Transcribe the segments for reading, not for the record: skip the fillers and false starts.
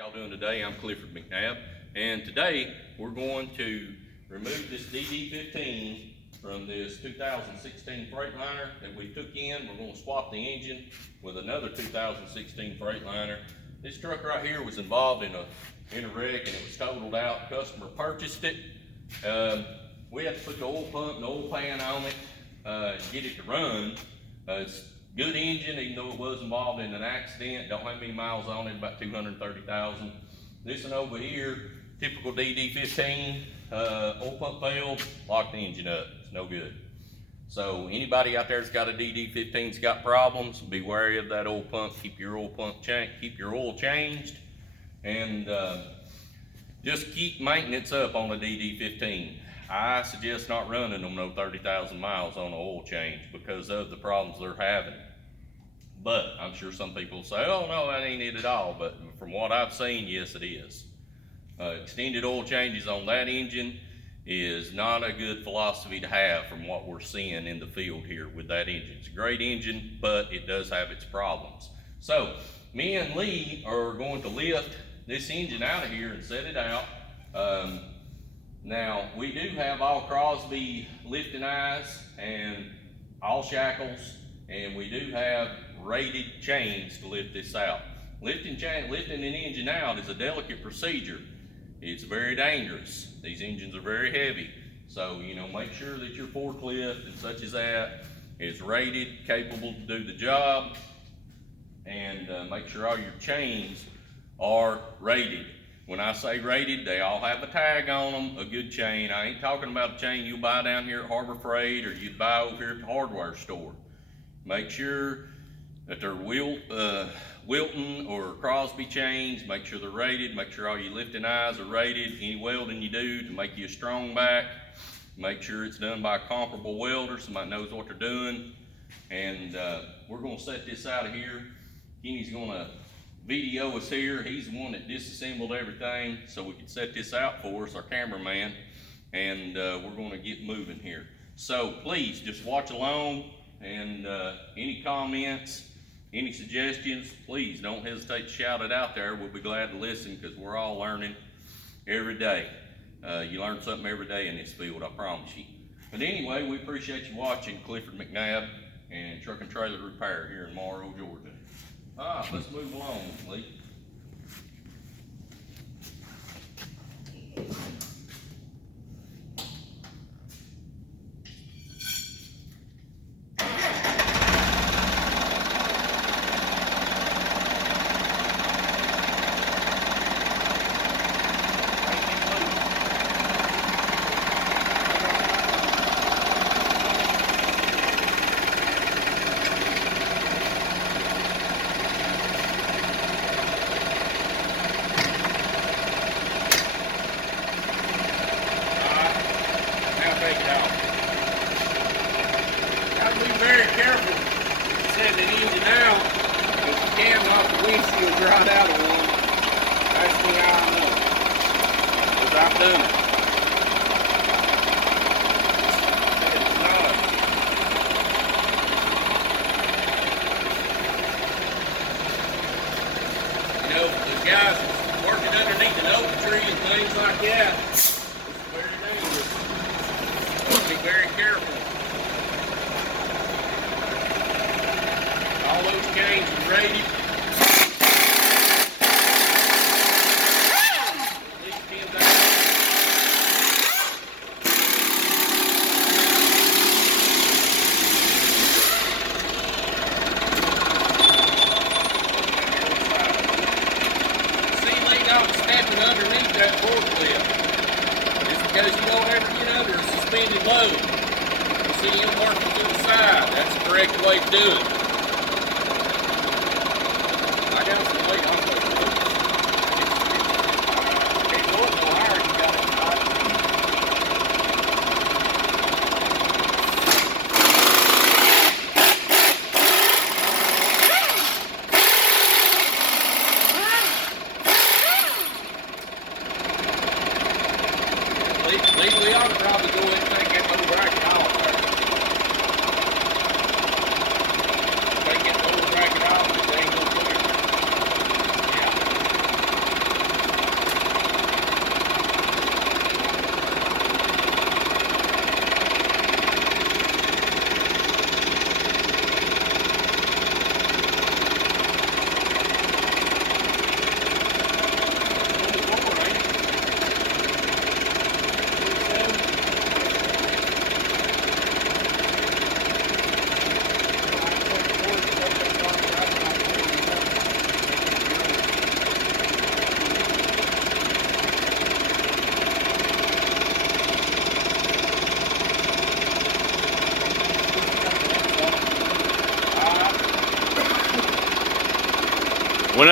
y'all doing today? I'm Clifford McNabb, and today we're going to remove this DD15 from this 2016 Freightliner that we took in. We're going to swap the engine with another 2016 Freightliner. This truck right here was involved in a wreck and it was totaled out. The customer purchased it. We had to put the oil pump and the oil pan on it and get it to run. It's good engine, even though it was involved in an accident. Don't have many miles on it, about 230,000. This one over here, typical DD15, oil pump failed, locked the engine up. It's no good. So anybody out there that's got a DD15's got problems, be wary of that oil pump. Keep your oil changed, and just keep maintenance up on the DD15. I suggest not running them no 30,000 miles on an oil change because of the problems they're having. But I'm sure some people say, oh no, that ain't it at all. But from what I've seen, yes it is. Extended oil changes on that engine is not a good philosophy to have from what we're seeing in the field here with that engine. It's a great engine, but it does have its problems. So me and Lee are going to lift this engine out of here and set it out. Now, we do have all Crosby lifting eyes and all shackles, and we do have rated chains to lift this out. Lifting an engine out is a delicate procedure. It's very dangerous. These engines are very heavy. So, make sure that your forklift and such as that is rated, capable to do the job, and make sure all your chains are rated. When I say rated, they all have a tag on them, a good chain. I ain't talking about a chain you buy down here at Harbor Freight or you buy over here at the hardware store. Make sure that they're Wilton or Crosby chains. Make sure they're rated. Make sure all your lifting eyes are rated. Any welding you do to make you a strong back, make sure it's done by a comparable welder, somebody knows what they're doing. And we're gonna set this out of here. Kenny's gonna video us here. He's the one that disassembled everything so we can set this out for us, our cameraman, and we're going to get moving here. So please just watch along, and any comments, any suggestions, please don't hesitate to shout it out there. We'll be glad to listen because we're all learning every day. You learn something every day in this field, I promise you. But anyway, we appreciate you watching. Clifford McNabb and Truck and Trailer Repair here in Morrow, Georgia. Let's move along, Lee. Very careful setting the engine out because the cam off the windshield dried out of one. That's the eye I know because I've done it. The guys working underneath an oak tree and things like that, it's very dangerous. So be very careful. All those chains are rated. At least 10,000. See, Lee Dog stepping underneath that forklift. It's because you don't ever get under a suspended load. You see him working to the side. That's the correct way to do it. We ought to probably go ahead and take that little bracket off there. Take that little bracket off, it ain't no clear. Yeah.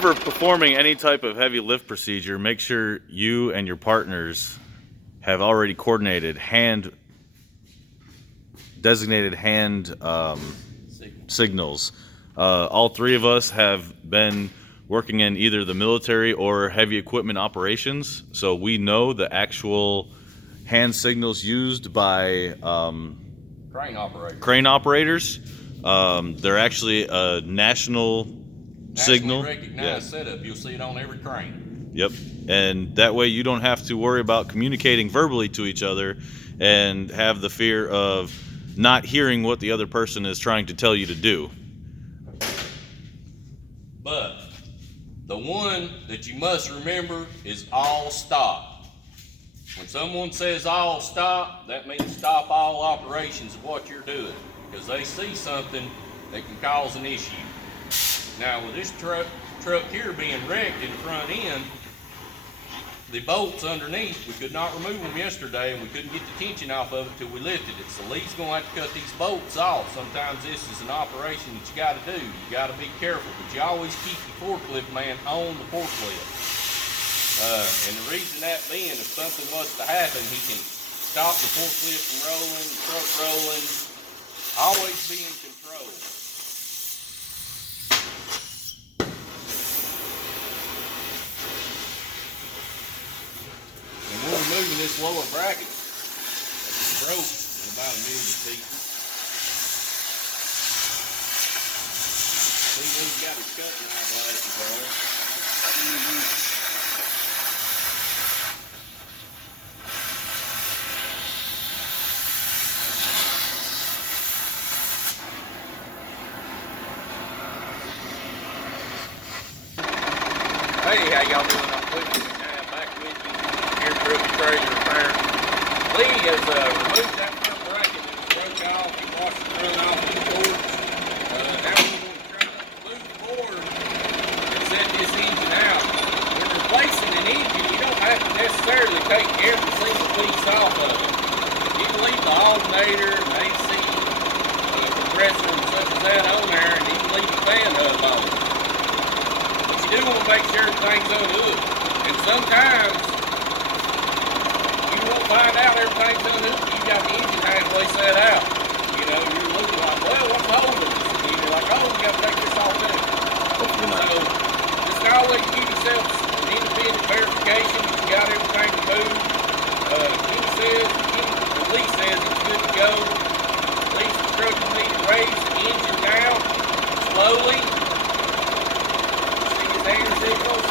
whenever performing any type of heavy lift procedure, make sure you and your partners have already coordinated designated hand signals. All three of us have been working in either the military or heavy equipment operations, so we know the actual hand signals used by crane operators. They're actually a national signal. Recognized setup. You'll see it on every crane. Yep. And that way you don't have to worry about communicating verbally to each other and have the fear of not hearing what the other person is trying to tell you to do. But the one that you must remember is all stop. When someone says all stop, that means stop all operations of what you're doing, because they see something that can cause an issue. Now, with this truck here being wrecked in the front end, the bolts underneath, we could not remove them yesterday, and we couldn't get the tension off of it till we lifted it. So Lee's gonna have to cut these bolts off. Sometimes this is an operation that you gotta do. You gotta be careful, but you always keep your forklift man on the forklift. And the reason that being, if something was to happen, he can stop the forklift from rolling, the truck rolling, always be in control. We're removing this lower bracket that's broke in about 1 million pieces. See, he's got his cutting eyeglasses on. Hey, how y'all doing? I'm with you. Back with you. Here for the trailer repair. Lee has removed that front bracket that was broke off. He washed the run off of the boards. Now we're going to try to move the board and set this engine out. When replacing an engine, you don't have to necessarily take every single piece off of it. You can leave the alternator, AC, compressor, and such as that on there, and you can leave the fan hub on it. But you do want to make sure everything's unhooked. And sometimes you won't find out everything's unhooked. You got the engine halfway set out. You know, you're looking like, well, what's holding this? And you're like, oh, we got to take this off too. So just always give yourself an independent verification that you got everything to move. Lee says it's good to go. Lee's instructing me to raise the engine down slowly. See his hand signals.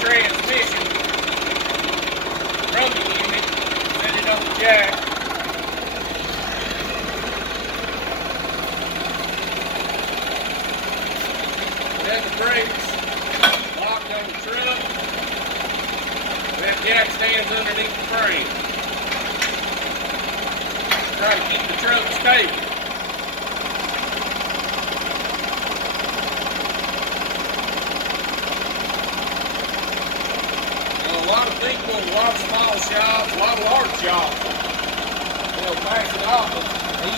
Transmission from the unit, set it on the jack. Then the brakes locked on the truck. That jack stands underneath the frame. Try to keep the truck stable. A lot of people, a lot of small shops, a lot of large shops, they'll pass it off as an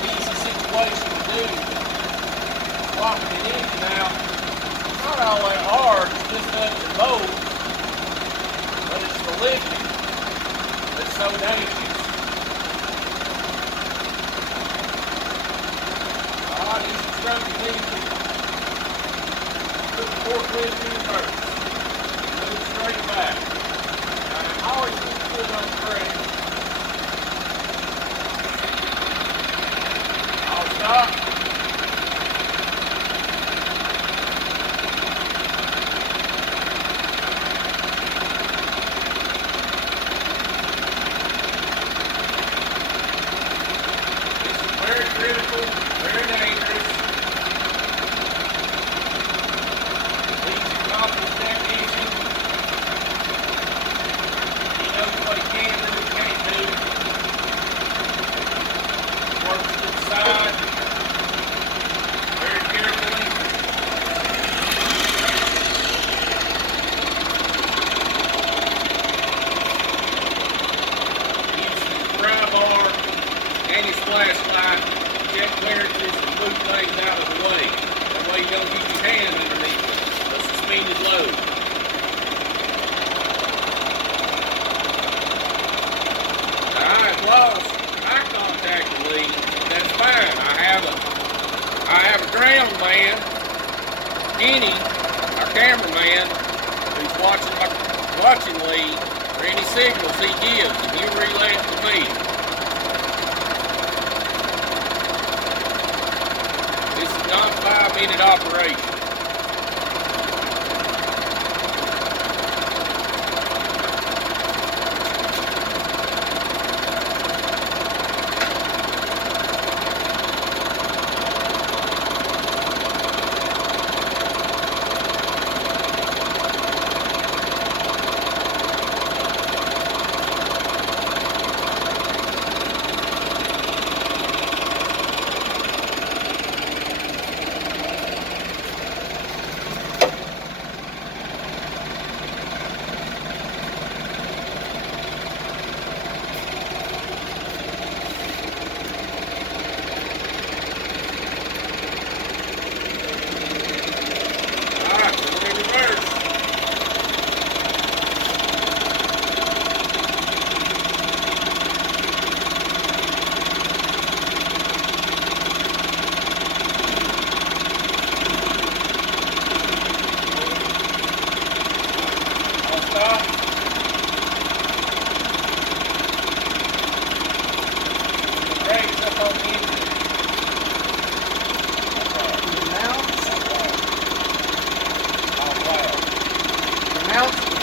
easy situation to do. Swapping an engine out, it's not all that hard, it's just nuts and bolts, but it's the lifting that's so dangerous. Alright, he's instructing me to put the forklift in first. Straight back. I always put the foot on the brake. I'll stop. This is very critical, very dangerous. These accomplished technicians pry bar and his flashlight. Check clearances and move things out of the way. That way you don't get your hand underneath the suspended load. Now, I have lost eye contact with Lee. That's fine. I have a ground man, Kenny, our cameraman, who's watching Lee for any signals he gives, and he'll relay it to me. This is not a 5-minute operation.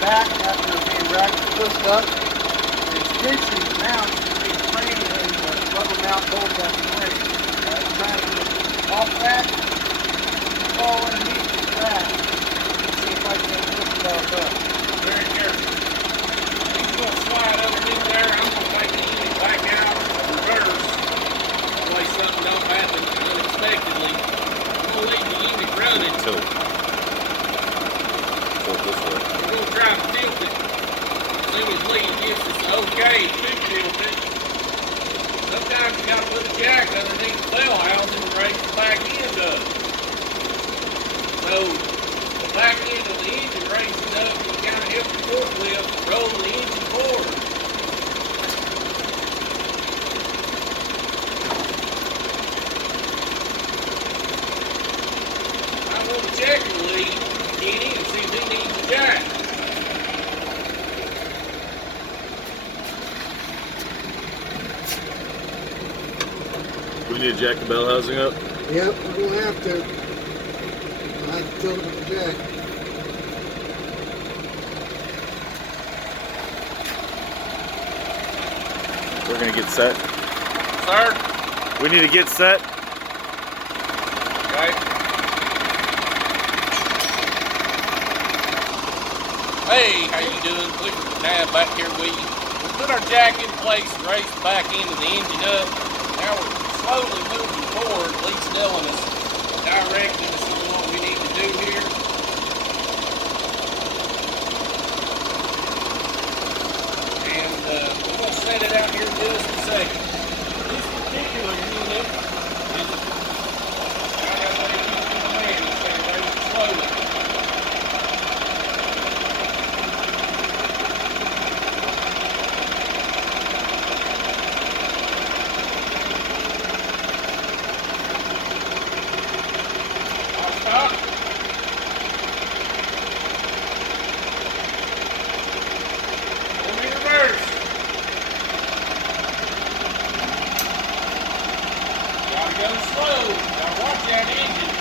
Back after being racked and pushed up. It's tension now to be frame and the rubber mount holds that frame. Trying to off that, fall underneath the track. See if I can lift it off up. Very careful. He's going to slide underneath there. I'm going to take the unit back out, reverse. That way something don't happen unexpectedly. I'm going to leave the unit running. Tilt this way. We're going to try to tilt it. As soon as Lee gives us okay to tilt it. Sometimes you got to put a jack underneath the bell housing and raise the back end up. So the back end of the engine raises up and kind of help the forklift roll the engine forward. I want to check the lead, Kenny, and see if he needs a jack. We need to jack the bell housing up. Yep, we're going to have to. I have to tilt it with the jack. We're gonna get set. Sir? We need to get set. Okay. Hey, how you doing? Clifford McNabb back here with you. We put our jack in place and raised the back end of the engine up. Now we're slowly moving forward, at least telling us, directing us on what we need to do here. And we're going to set it out here in just a second. This particular unit is slowly. Stop. Let me reverse. Gotta go slow. Now watch that engine.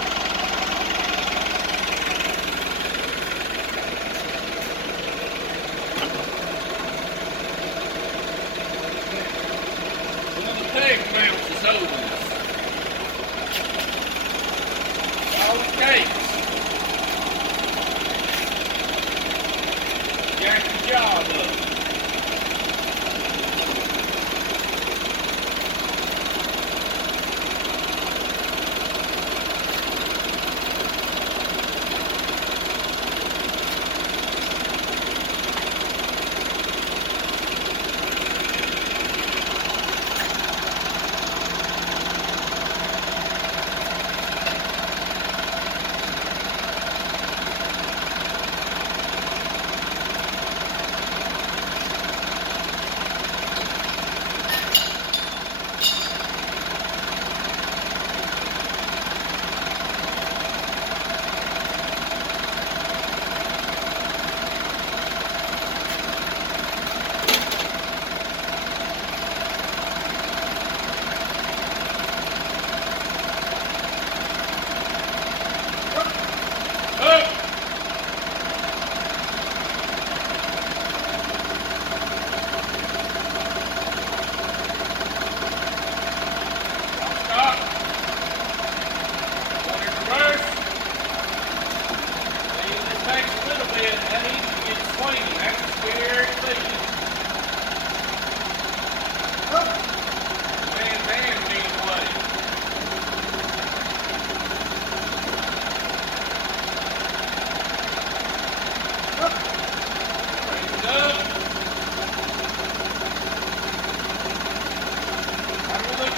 One of the peg mounts is holding us. All it takes. Jack the job up.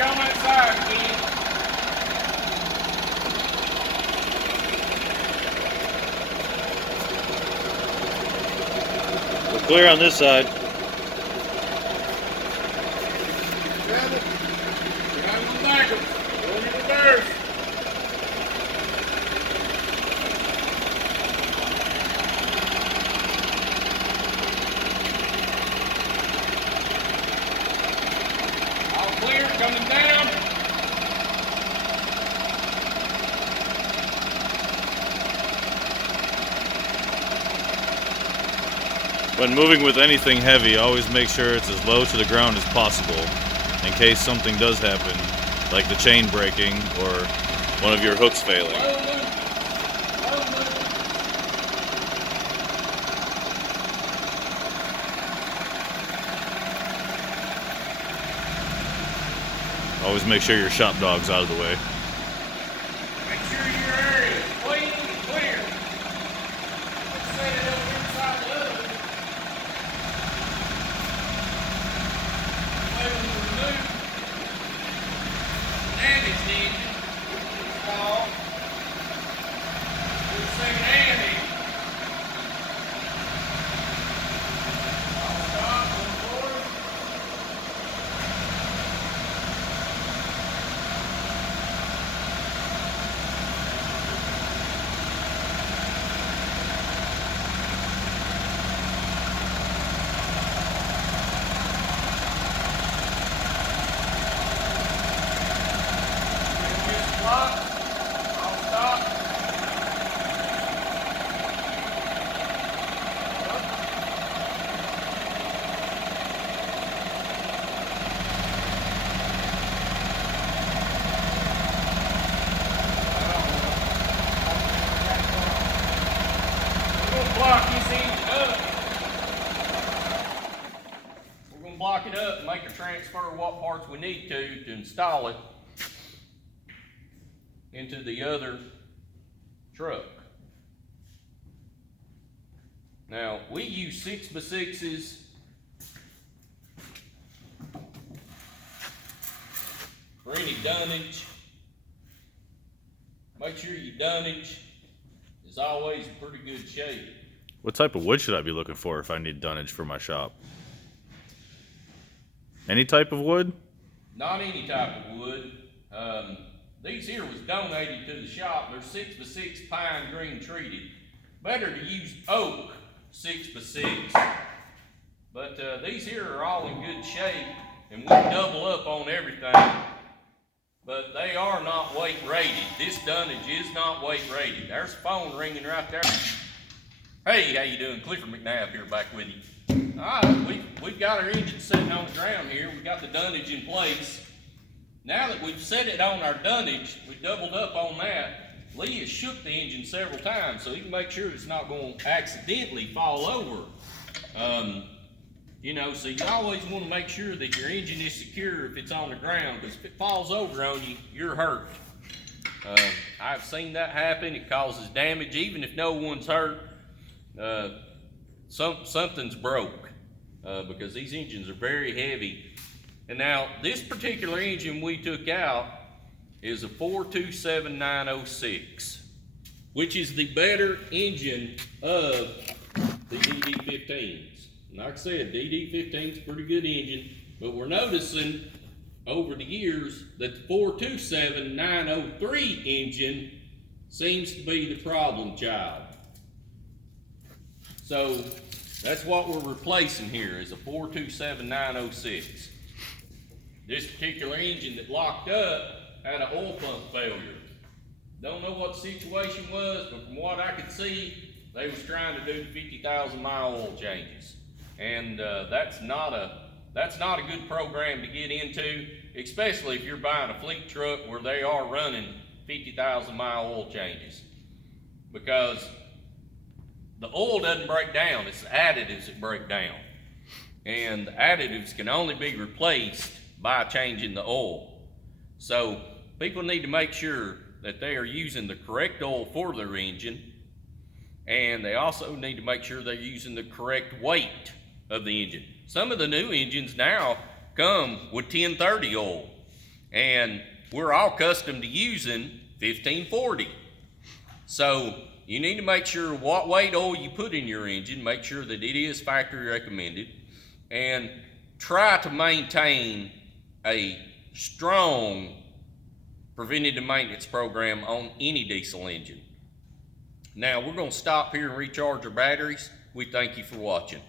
on that side, Ken. We're clear on this side. Grab it. You're not going backwards. Going in reverse. All clear, coming down. When moving with anything heavy, always make sure it's as low to the ground as possible in case something does happen, like the chain breaking or one of your hooks failing. Always make sure your shop dog's out of the way. Make sure your area is clean and clear. Let's set it up inside the oven. Way we remove damaged engine, install the second hand engine. I'll stop on board. Lock. I'll stop. We're going to block this engine up. We're going to block it up and make a transfer of what parts we need to install it into the other truck. Now, we use 6x6s for any dunnage. Make sure your dunnage is always in pretty good shape. What type of wood should I be looking for if I need dunnage for my shop? Any type of wood? Not any type of wood. These here was donated to the shop. They're 6x6 pine green treated. Better to use oak 6x6. But these here are all in good shape, and we double up on everything. But they are not weight rated. This dunnage is not weight rated. There's a phone ringing right there. Hey, how you doing? Clifford McNabb here, back with you. All right, we've got our engine sitting on the ground here. We've got the dunnage in place. Now that we've set it on our dunnage, we doubled up on that. Lee has shook the engine several times, so he can make sure it's not going to accidentally fall over. You know, so you always want to make sure that your engine is secure if it's on the ground, because if it falls over on you, you're hurt. I've seen that happen. It causes damage, even if no one's hurt. Something's broke, because these engines are very heavy. And now, this particular engine we took out is a 427906, which is the better engine of the DD15s. And like I said, DD15 is a pretty good engine, but we're noticing over the years that the 427903 engine seems to be the problem child. So that's what we're replacing here, is a 427906. This particular engine that locked up had an oil pump failure. Don't know what the situation was, but from what I could see, they was trying to do 50,000 mile oil changes. And that's not a good program to get into, especially if you're buying a fleet truck where they are running 50,000 mile oil changes. Because the oil doesn't break down, it's the additives that break down. And the additives can only be replaced by changing the oil. So people need to make sure that they are using the correct oil for their engine, and they also need to make sure they're using the correct weight of the engine. Some of the new engines now come with 1030 oil, And we're all accustomed to using 1540. So you need to make sure what weight oil you put in your engine, make sure that it is factory recommended, and try to maintain a strong preventative maintenance program on any diesel engine. Now we're going to stop here and recharge our batteries. We thank you for watching.